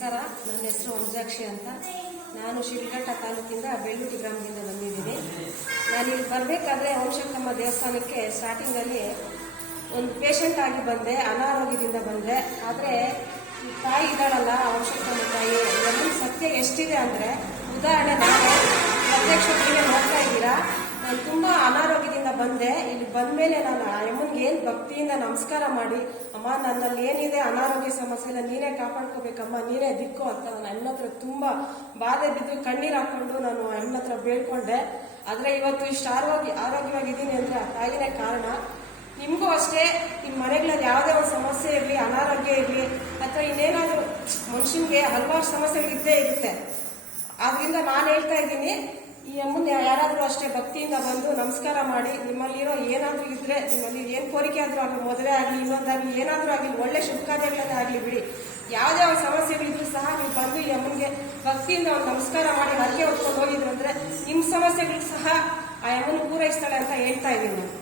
ನಮಸ್ಕಾರ. ನನ್ನ ಹೆಸರು ವಂಜಾಕ್ಷಿ ಅಂತ. ನಾನು ಶಿಡ್ಲಘಟ್ಟ ತಾಲೂಕಿಂದ ಬೆಳ್ಳೂಟಿ ಗ್ರಾಮದಿಂದ ಬಂದಿದ್ದೀನಿ. ನಾನು ಇಲ್ಲಿ ಬರಬೇಕಾದ್ರೆ ಓಂಶಕ್ಕಮ್ಮ ದೇವಸ್ಥಾನಕ್ಕೆ ಸ್ಟಾರ್ಟಿಂಗಲ್ಲಿ ಒಂದು ಪೇಷಂಟ್ ಆಗಿ ಬಂದೆ, ಅನಾರೋಗ್ಯದಿಂದ ಬಂದೆ. ಆದರೆ ಈ ತಾಯಿ ಇದ್ದಾಳಲ್ಲ, ಓಂಶಕ್ಕಮ್ಮ ತಾಯಿ, ಎಲ್ಲರೂ ಸತ್ಯ ಎಷ್ಟಿದೆ ಅಂದರೆ, ಉದಾಹರಣೆ ನಾನು ಪ್ರತ್ಯಕ್ಷ ನೀವೇ ನೋಡ್ತಾ ಇದ್ದೀರಾ. ನಾನು ತುಂಬ ಅನಾರೋಗ್ಯದಿಂದ ಬಂದೆ. ಇಲ್ಲಿ ಬಂದ ಮೇಲೆ ನಾನು ಆ ಅಮ್ಮನಿಗೆ ಏನು ಭಕ್ತಿಯಿಂದ ನಮಸ್ಕಾರ ಮಾಡಿ, ಅಮ್ಮ ನನ್ನಲ್ಲಿ ಏನಿದೆ ಅನಾರೋಗ್ಯ ಸಮಸ್ಯೆ ಇಲ್ಲ, ನೀನೇ ಕಾಪಾಡ್ಕೋಬೇಕಮ್ಮ, ನೀನೇ ದಿಕ್ಕು ಅಂತ ನಾನು ಅಮ್ಮನ ಹತ್ರ ತುಂಬ ಬಾಧೆ ಬಿದ್ದು ಕಣ್ಣೀರು ಹಾಕೊಂಡು ನಾನು ಅಮ್ಮನ ಹತ್ರ ಬೇಡ್ಕೊಂಡೆ. ಆದರೆ ಇವತ್ತು ಇಷ್ಟು ಆರೋಗ್ಯವಾಗಿದ್ದೀನಿ ಅಂದರೆ ಆ ತಾಯಿನೇ ಕಾರಣ. ನಿಮಗೂ ಅಷ್ಟೇ, ನಿಮ್ಮ ಮನೆಗಳಲ್ಲಿ ಯಾವುದೇ ಒಂದು ಸಮಸ್ಯೆ ಇರಲಿ, ಅನಾರೋಗ್ಯ ಇರಲಿ ಅಥವಾ ಇನ್ನೇನಾದರೂ ಮನುಷ್ಯನಿಗೆ ಹಲವಾರು ಸಮಸ್ಯೆಗಳಿದ್ದೇ ಇರುತ್ತೆ. ಆದ್ರಿಂದ ನಾನು ಹೇಳ್ತಾ ಇದ್ದೀನಿ, ಈ ಅಮ್ಮನ ಯಾರಾದರೂ ಅಷ್ಟೇ ಭಕ್ತಿಯಿಂದ ಬಂದು ನಮಸ್ಕಾರ ಮಾಡಿ, ನಿಮ್ಮಲ್ಲಿರೋ ಏನಾದರೂ ಇದ್ರೆ, ನಿಮ್ಮಲ್ಲಿ ಏನು ಕೋರಿಕೆ ಆದರೂ ಆಗಲಿ, ಮದುವೆ ಆಗಲಿ, ಇನ್ನೊಂದಾಗಲಿ, ಏನಾದರೂ ಆಗಲಿ, ಒಳ್ಳೆ ಶುಭ ಕಾರ್ಯಗಳನ್ನೇ ಆಗಲಿ ಬಿಡಿ, ಯಾವುದೇ ಒಂದು ಸಮಸ್ಯೆಗಳಿದ್ರು ಸಹ ನೀವು ಬಂದು ಈ ಅಮ್ಮನಿಗೆ ಭಕ್ತಿಯಿಂದ ಒಂದು ನಮಸ್ಕಾರ ಮಾಡಿ ಹರಕೆ ಹೊತ್ಕೊಂಡು ಹೋಗಿದ್ರು ಅಂದರೆ ನಿಮ್ಮ ಸಮಸ್ಯೆಗಳು ಸಹ ಆ ಅಮ್ಮನ ಪೂರೈಸ್ತಾಳೆ ಅಂತ ಹೇಳ್ತಾ ಇದ್ದೀನಿ ನಾನು.